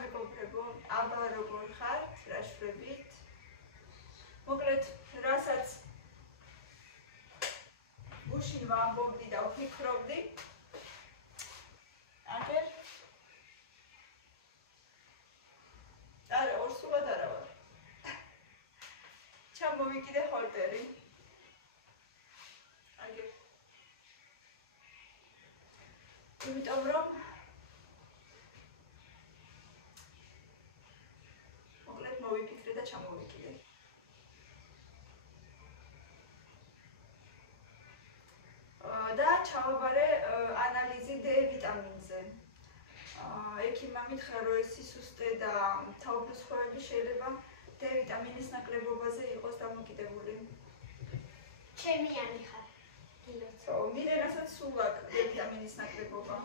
მეგობრებო, აბა როგორ ხართ, რა შვებით? მოკლედ, რასაც გუშინ ვამბობდი და ვფიქრობდი, აგერ არა, ორსულად არა ვარ. ჩამოვიკიდე ჰოლტერი. აგერ. იმიტომ რომ მოკლედ მოვიფიქრე და ჩამოვიკიდე. და ჩავაბარე ანალიზი D ვიტამინზე. ექიმმა მითხრა, რომ ეს სისუსტე და თაობრივი სხვაები შეიძლება D ვიტამინის ნაკლებობაზე იყოს დამოკიდებული. ჩემიანი ხარ. ხო, მირენასაც სულ აქვს D ვიტამინის ნაკლებობა.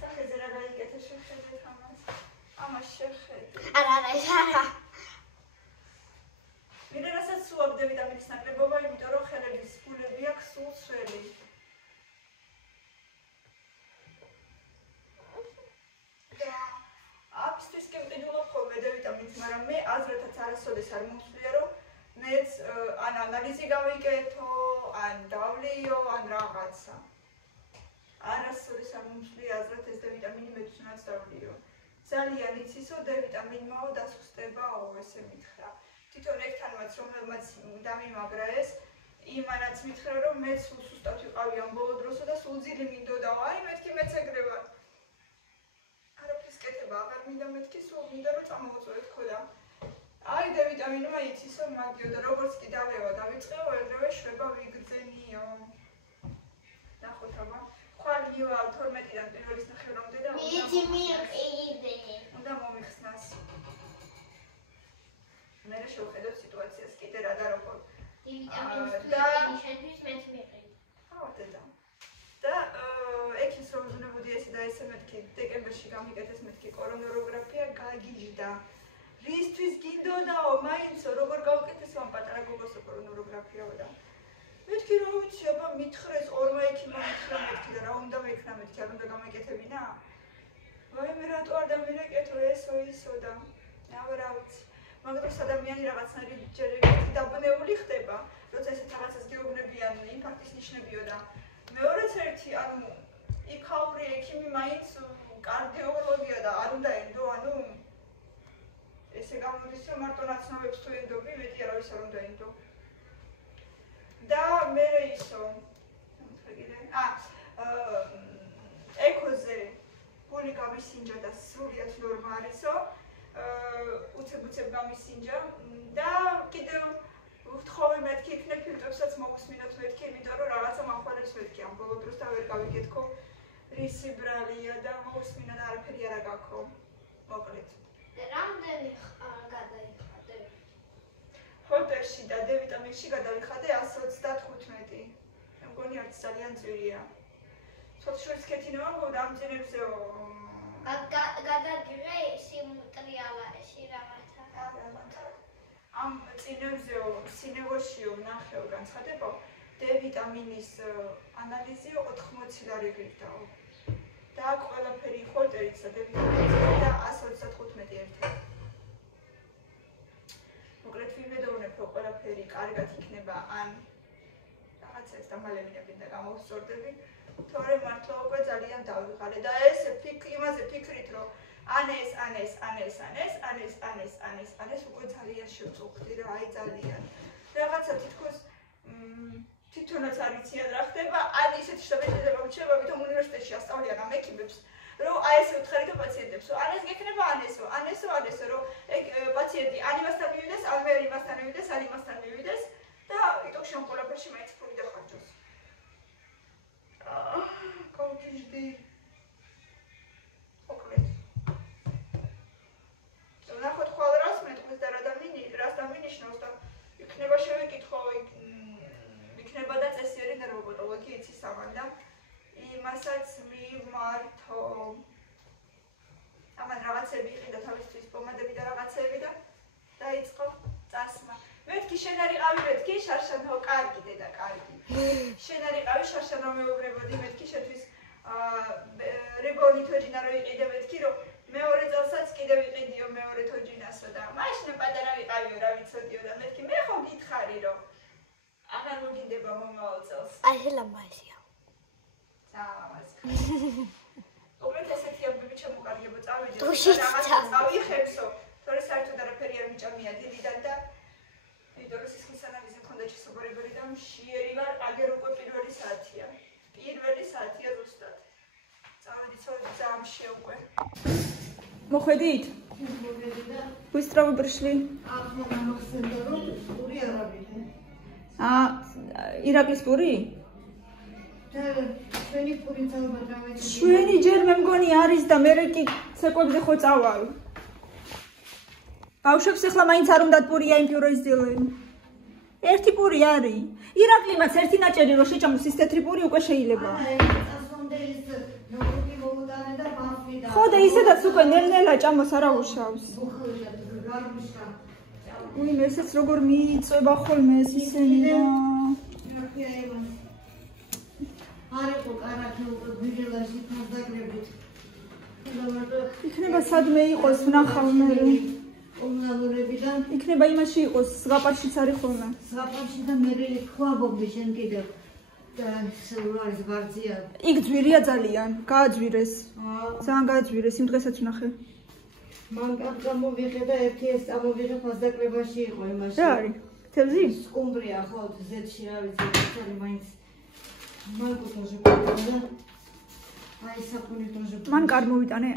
სახეზე რა გაიკეთე შეხედეთ ამას. ამას შეხედე. არა. მირენასაც სულ აქვს D ვიტამინის ნაკლებობა, იმიტომ რომ ხელების ფულები აქვს სულ სველი. აფისთვის კი მყიდულობ ხოლმე D ვიტამინს, მაგრამ მე აზრითაც არასოდეს არ მომსვლია, რომ მეც ან ანალიზი გავიკეთო, ან დავლიო, ან რაღაცა. არასოდეს არ მომსვლია აზრით ეს D ვიტამინი მეც უნდაც დავლიო. ძალიან იცისო D ვიტამინმაო დასუსტებაო, ესე მითხრა. თვითონ ერთთანმაც რომელმაც დამიმაგრა ეს, იმანაც მითხრა, რომ მეც სულ სუსტად ვიყავი ამ ბოლო დროსო და სულ ძილი მინდოდაო. აი მეთქი მეც ეგრე ვარ. კეთება აღარ მინდა მეთქი, სულ მინდა რომ წამოვწვევ თქო. აი D ვიტამინმა იცისო მაგიო და როგორც კი დალევა დავიწყეო, ეგრევე შვება ვიგრძენიო. ნახოთ აბა. ხვალ მივალ 12-დან პირველის ნახევრამდე და უნდა მომიხსნას. მე შევხედოთ სიტუაციას კიდე რა და როგორ. D ვიტამინის შეთვის მეც მიყიდე. ხო, დედა. და ექიმს რომ ვზნებოდი ესე და ესე მეთქი დეკემბერში გამიკეთეს მეთქი კორონაროგრაფია გაგიჟდა. რისთვის გინდოდაო, მაინცო როგორ გავუკეთეს ამ პატარა გოგოს კორონაროგრაფიაო და მეთქი რომ ვიცი, აბა მითხრეს ორმა ექიმმა მითხრა მეთქი და რა უნდა მეკნა მეთქი, არ უნდა გამეკეთებინა? ვაიმე რატო არ დამირეკეთო ესო ისო და რა ვიცი. მაგრამ ადამიანი რაღაცნაირი ჯერ ერთი დაბნეული ხდება, როცა ესეთ რაღაცას გეუბნებიან ინფარქტის ნიშნებიო და მეორეც ერთი, ანუ იქაური ექიმი მაინც კარდიოლოგია და არ უნდა ენდო, ანუ ესე გამოდის, რომ მარტო ნაცნობებს თუ ენდობი, მეტი არავის არ უნდა ენდო. და მე ისო, ეკოზე გული გამისინჯა და სრულიად ნორმა არისო, უცებ გამისინჯა და კიდევ ვთხოვე მეთქი იქნებ ფილტრებსაც მოვუსმინოთ მეთქი, იმიტომ რომ რაღაცა მახვალებს მეთქი ამ ბოლო დროს და ვერ გავიგეთქო რისი ბრალია და მოვუსმინა და არაფერი არ აგაქო. მოკლედ. რამდენი გადაიხადე? ჰოლტერში და D ვიტამინში გადავიხადე 135. მე მგონი არც ძალიან ძვირია. ცოტშორის ქეთინა ვამბობ ამ წინებზეო. გადაგიღე სიმტრიალაში რაღაცა. ამ წინებზეო სინევოშიო ნახეო განცხადებო D ვიტამინის ანალიზიო 80 ლარი ღირდაო. და ყველაფერი ჰოლტერისა D ვიტამინისა და 135 ერთად. მოკლედ ვიმედოვნებ, რომ ყველაფერი კარგად იქნება, ან რაღაცა ეს დამალემინები და გამოვსწორდები, თორემ მართლა უკვე ძალიან დავიღალე და ეს იმაზე ფიქრით, რომ ანეს უკვე ძალიან შევწუხდი რა, აი ძალიან. რაღაცა თითქოს თვითონაც არ იციან რა ხდება, ან ისეთი შეტაბება მჩნდება, ვითომ უნივერსიტეტში ასწავლიან ამ ექიმებს, რომ აი ესე უთხარით პაციენტებს, რომ ანეს გექნება ანესო, რომ ეგ პაციენტი ან იმასთან მივიდეს, ან მე იმასთან მივიდეს, ან იმასთან მივიდეს და იტოქში ამ ყველაფერში მაინც ფული დახარჯოს. გავგიჟდი. მოკლედ. ნახოთ ხვალ რას მეტყვის და რას დამინიშნავს და იქნება შევიკითხო, იქნება და წესიერი ნერვოპათოლოგია იცის ამან და იმასაც მივმართო. ამან რაღაცები იყიდა თავისთვის პომადები და რაღაცები და დაიწყო წასმა. მეთქი შენ არ იყავი მეთქი შარშანო კარგი დედა კარგი. შენ არ იყავი შარშანო მეუბრებოდი მეთქი შენთვის რებონი თოჯინა რო იყიდე მეთქი რომ მეორე წელსაც კიდევ იყიდე წავიხებსო, თორე საერთოდ არაფერი არ მიჭამია დილიდან და იმიტომ რომ სისხლის ანალიზი მქონდა შესაძლებელი და მშიერი ვარ, აგერ უკვე პირველი საათია ზუსტად. წავედი ძაამში უკვე. მოხედით? ვისწრაფი ბრიშლი? ახლა მოხსენდა რომ პური არ არის. ირაკლის პური? ჩვენი პური ძალბად გამეცი. ჩვენი ჯერ მე მგონი არის და მე კი ცეკვებზე ხო წავალ. ბავშვებს ახლა მაინც არ უნდათ პურია იმ პიუროს დილენ. ერთი პური არის. ირაკლიმაც ერთი ნაჭერი რო შეჭამოს ის თეთრი პური უკვე შეიძლება. ხო და ისედაც უკვე ნელ-ნელა ჭამოს არა უშავს. უიმ ესეც როგორ მიიწება ხოლმე ეს ისენი რა. არიყო კარაქი უკვე გვირელაში ფასდაგრებით. იქნება სადმე იყოს ვნახავ მე. კომუნალურებიდან იქნება იმაში იყოს ზღაპარშიც არის ხოლმე. ზღაპარში და მე ხვაბობდი შენ კიდევ. და სულარის ვარძია. იქ ძვირია ძალიან, გააძვირეს. ძალიან გააძვირეს, იმ დღესაც ვნახე. მან გამოვიღე და ერთი ეს წამოვიღე ფასდაკლებაში იყო იმაში. რა არის? თევზი? სკუმბრია ხო, ზეთში რა ვიცი, ეს მაინც მაგოთოჟე და აი საფუნი თოჟე. მან კარ მოვიტანე?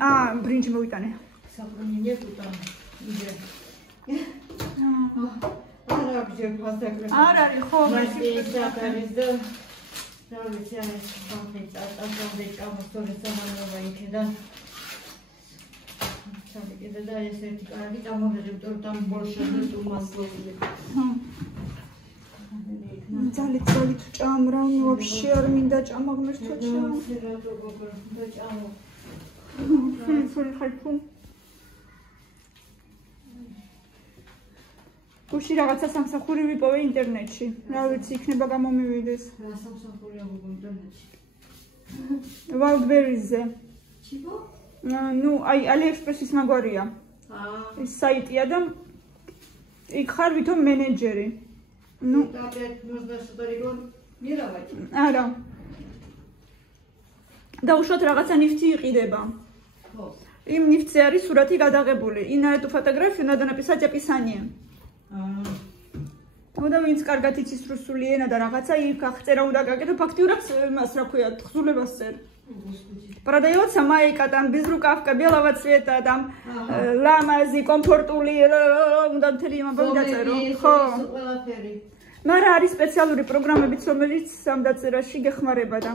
ბრინჯი მოვიტანე. საფუნი ნეტუტან. იდე. არა გჯერ ფასდაკლები. არ არის ხო, ეს არის და რა ვიცი, ეს ბანკი წასამდე ჭამოსწორეს ამანება იქედა. ჩამიგე და ეს ერთი კარგი წამოვიღე, იმიტომ რომ ბოლშევიკი თუმასლოვი. ძალით ჭამრა, ვაფშე არ მინდა ჭამა ღმერთო ჭამ. და ჭამო. ხალხო. გუში რაღაცა სამსახური ვიპოვე ინტერნეტში. რა ვიცი, იქნება გამომივიდეს. რა სამსახურია ინტერნეტში? Wildberries-ზე. ჩიბო? ნუ აი AliExpress-ის მაგვარია. ეს საიტია და იქ ხარ ვითომ მენეჯერი. ნუ და опять нужно что-то регулировать. არა. და უშუალოდ რაღაცა ნიფტი იყიდება. ხო. იმ ნიფტზე არის სურათი გადაღებული. И на эту фотографию надо написать описание. და ვინც კარგად იცის რუსული ენა და რაღაცა იქ აღწერა უნდა გაკეთო ფაქტიურად მას რა ქვია თხზულებას წერ. Продается майка, там без рукавка белого цвета, там ламази, комфортული უნდა მთელი ამბავი დაწერო. ხო. მაგრამ არის სპეციალური პროგრამებიც, რომელიც ამ დაწერაში გეხმარება და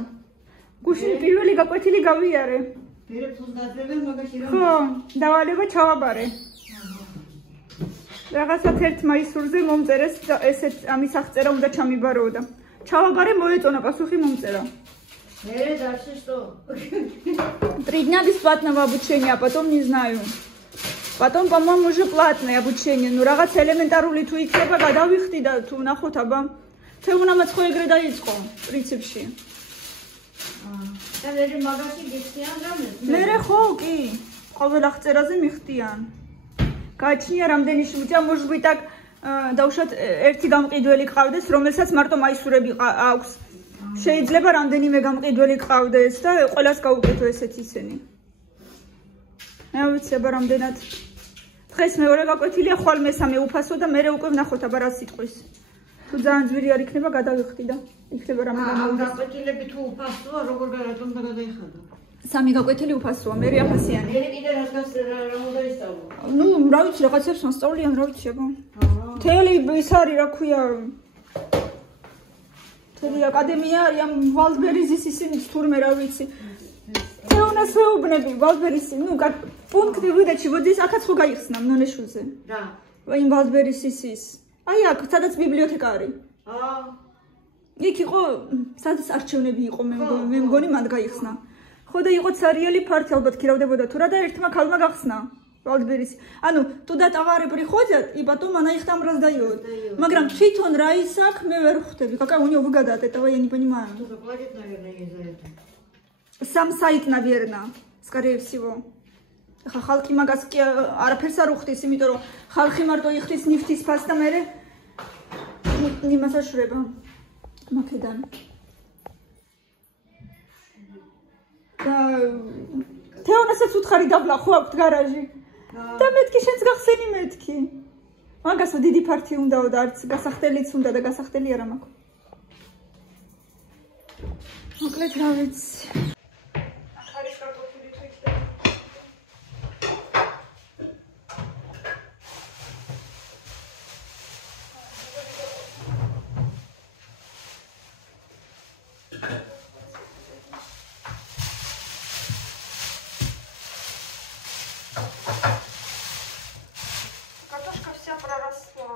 გუშინ პირველი გაკვეთილი გავიარე. ხო, დავალება ჩავაბარე. რაღაცა 1 მაისურზე მომწერეს და ესეც ამის აღწერა უნდა ჩამიბარო და ჩავაბარე მოეწონა пасухи მომწერა. Мере дальше что? 3 дня бесплатного обучения, а потом не знаю. Потом, по-моему, уже платное обучение. Ну, რაღაც элементарული თუ იქნება, გადავიხდი და თუ ნახოთ აბა. თეუნამაც ხო ეგრე დაიწყო პრინციპში. და მე მაგაში გიხდიან რამე? მე ხო, კი. ყოველ აღწერაზე მიხდიან. გაჩნია რამდენი შუჭა, может быть, так დაუშვათ ერთი გამყიდველი ყავდეს, რომელსაც მარტო მაისურები აქვს. შეიძლება რამდენიმე გამყიდველი ყავდეს და ყველას გაუკეთო ესეც ისენი. მე ვიცი აბა რამდენად. დღეს მეორე გაკვეთილია, ხვალ მესამე უფასო და მე უკვე ვნახოთ აბა რა სიტყვის. თუ ძალიან ძვირი არ იქნება, გადავიხდი და იქნება რამე გამოვიდეს. გაკვეთილები თუ უფასოა, როგორ რატომ გადაიხადა? სამი გაკვეთილი უფასოა, მე 100-იანი. მე კიდე რას რა უნდა ისწავლო? ნუ, რა ვიცი, რაღაცებს მასწავლიან, რა ვიცი აბა. მთელი ის არის, რა ქვია, მთელი აკადემია არის ამ Wildberries-ის ისინი თურმე რა ვიცი. თეონას ვეუბნები, Wildberries-ი, ნუ, პუნქტი ვიდეჩი, ვოდის, აქაც ხო გაიხსნა ნონეშულზე. რა? იმ Wildberries-ის ის. აი აქ, სადაც ბიბლიოთეკა არის. იქ იყო, სადაც არჩევნები იყო, მე მგონი მანდ გაიხსნა. ხო და იყო ცარიელი ფართი ალბათ ქირავდებოდა თუ რა და ერთმა ქალმა გახსნა Wildberries. ანუ თუ დატავარე приходят и потом она их там раздает. მაგრამ თვითონ რა ის აქ მე ვერ ხვდები. Какая у него выгода от этого, я не понимаю. Кто-то платит, наверное, ей за это. Сам сайт, наверное, скорее всего. ხა ხალხი მაგას კი არაფერს არ უხდის, იმიტომ რომ ხალხი მარტო იხდის ნიფტის ფასს და მერე იმას აშურება მაქედან. და თეონასაც უთხარი დაბლა ხო აქვს გარაჟი. და მეთქი შენც გახსენი მეთქი. მაგასო დიდი ფართი უნდაო და არც გასახდელიც უნდა და გასახდელი არა მაქვს. მოკლედ რა ვიცი. ახარის კარტოფილი თუ იქნება. Картошка вся проросла.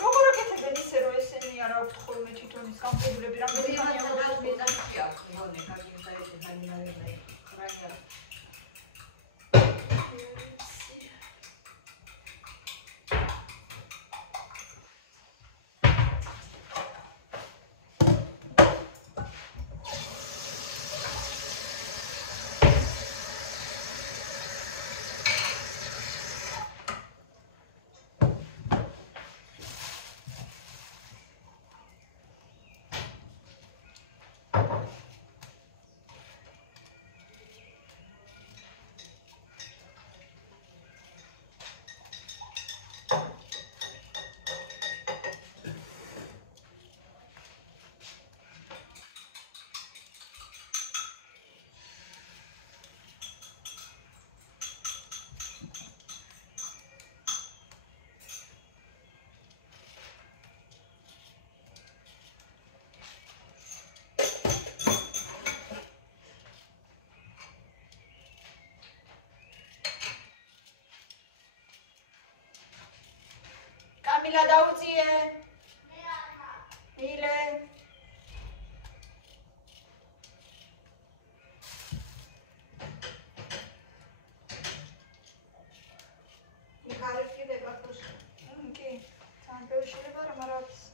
Როგორ აკეთებენ ისე რომ ესენი არ აქვთ ხოლმე თვითონ ის გამყიდულები რამდენი ხანი აქვს? Camila დაუწიე. მილე. მიხარებს კიდე კარტოშკა. კი. ძალიან ბევრი შეიძლება რა, მაგრამ არის.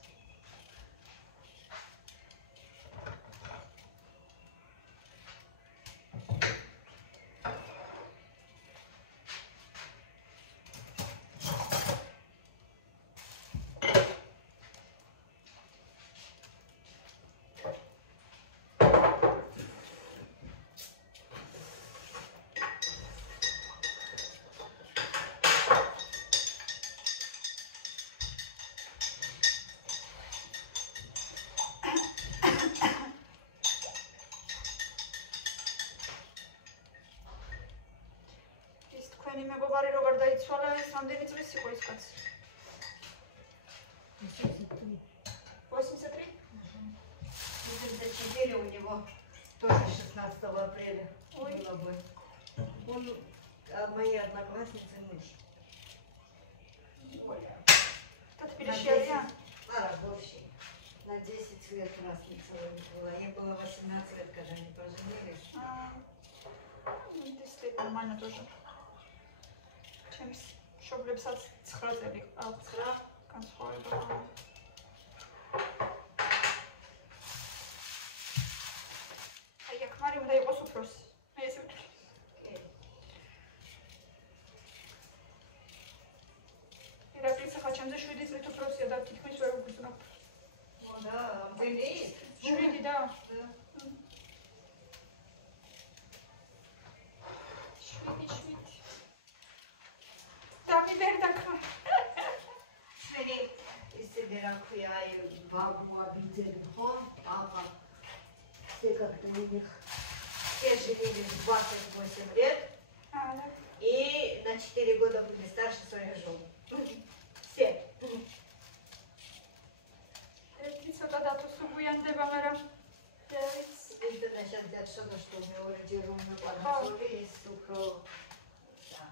Ani მეგობარი როგორ დაიცვალა ეს რამდენი წლის იყო ის კაცი? 83. Сидели у него тоже 16 апреля. Ой. Он, моя одноклассница муж. Кто Тбилиси? Вообще. На 10 лет разница у них была. Ей было 18 лет, когда они поженились. 10 лет нормально тоже. ჩემს მშობლებსაც 9 წელი აქვს რა განსხვავება. აი აქ მარი უნდა იყოს უფროსი. მე ესე ვთვლი. ირაკლი ხა ჩემზე 7 წლით უფროსია და თითქმის ვერ ვგრძნობ. და ამბენი 7 და Бабу обидели, папа. Все как-то у них все женились 28 лет. И на 4 года были старше своих жен. Все. Это насчет взять что-то, что у него родилось на подготове и сухо. Да.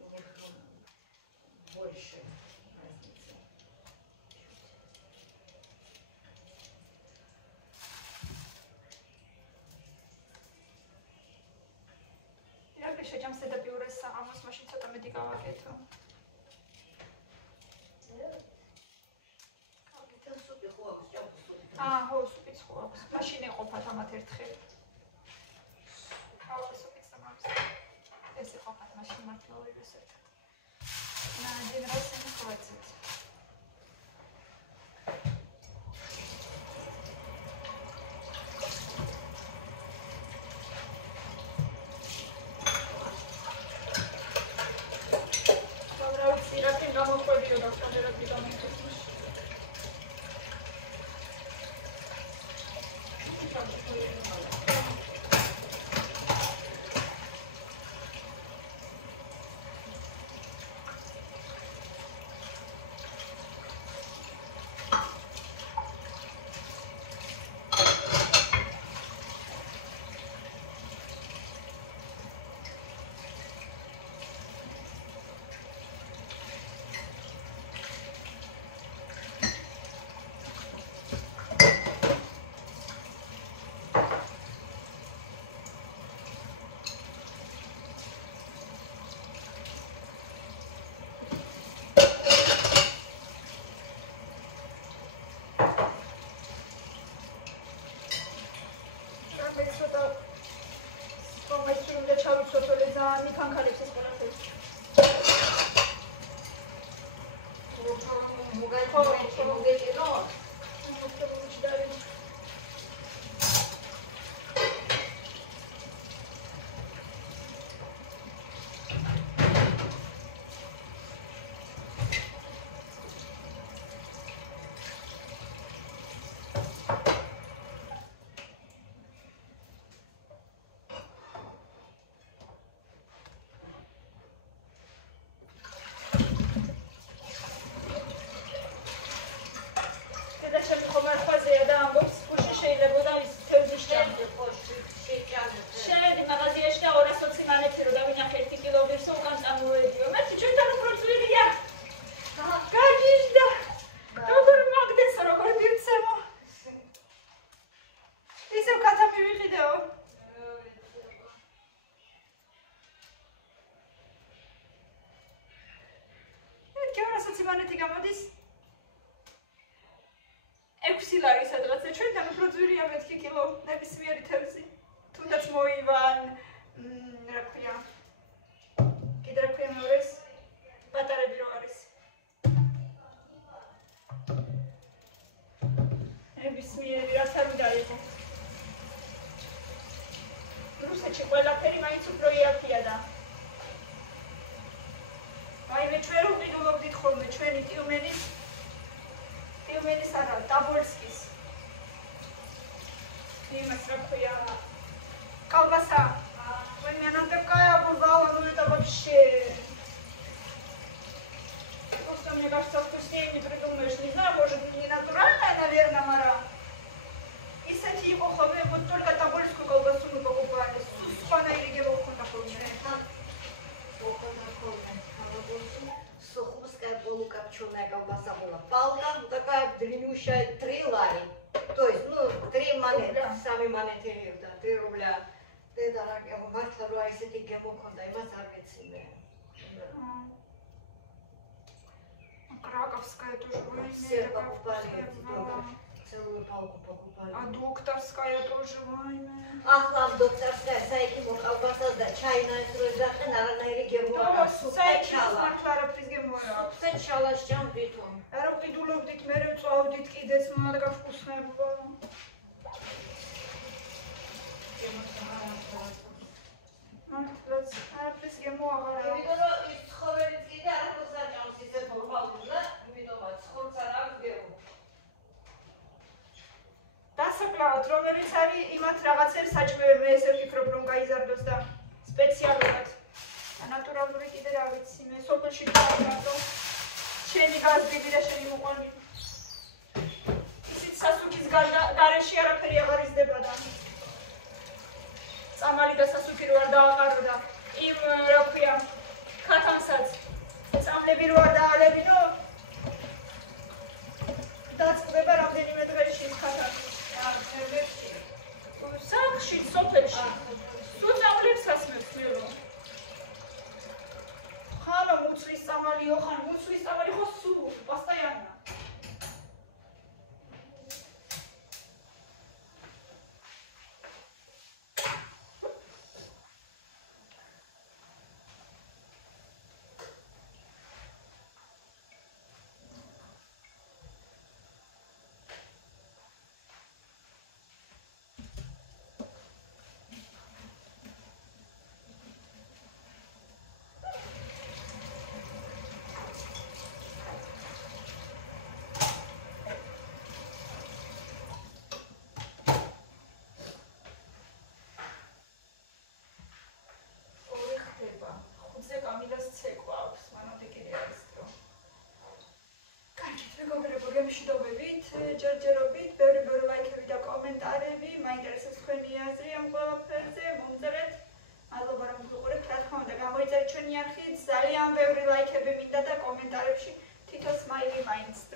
У них больше. შეჭამს დედაპირეს საღამოს, მაშინ ცოტა მეტი გავაკეთო. ხო, სუპიც ხო აქვს. მაშინ ეყოფათ ამათ ერთხელ. სუპიც და მაგის. ეს ეყოფათ მაშინ მართლა ორივეს ერთად. На один раз не хватит. მიფანქალებს ეს ყველაფერი. მოგეჭინო? Краковская тоже все покупали. Целую палку покупали. А докторская тоже война. Ах, докторская, сайки колбаса, да, чайная стройка, наверное, региона. Сайки смартфара призгемоя. Сначала с чем битум? Аэропидуловдит, мерец аудит, кидец, надо как вкусная была. დასაკლავად, რომელიც არის იმათ რაღაცებს საჭმელი, მე ესე ვფიქრობ, რომ გაიზარდოს და სპეციალურად. ნატურალური კიდე რა ვიცი, მე სოფელში დავარდო. შენი გაზრდილი და შენი მოყვარული. ისიც სასუქის გარეშე არაფერი აღარ იზრდება და წამალი და სასუქი რო არ დააყარო და იმ რა ქვია ქათამსაც წამლები რო არ დაალებინო დაწყდება რამდენიმე დღეში ის ქათამი. სახლში, სოფელში. სულ წამლებს ასმევს მე რომ. ხანა მუცლის წამალიო, ხან მუცლის წამალი ხო სულ პასტაიანა. ჯერჯერობით, ბევრი ლაიქები და კომენტარები, მაინტერესებს თქვენი აზრი ამ ყველაფერზე, მომწერეთ. მადლობა რომ გიყურებთ, რა თქმა უნდა, გამოიწერეთ ჩვენი არხით, ძალიან ბევრი ლაიქები მინდა და კომენტარებში თითო სმაილი მაინც.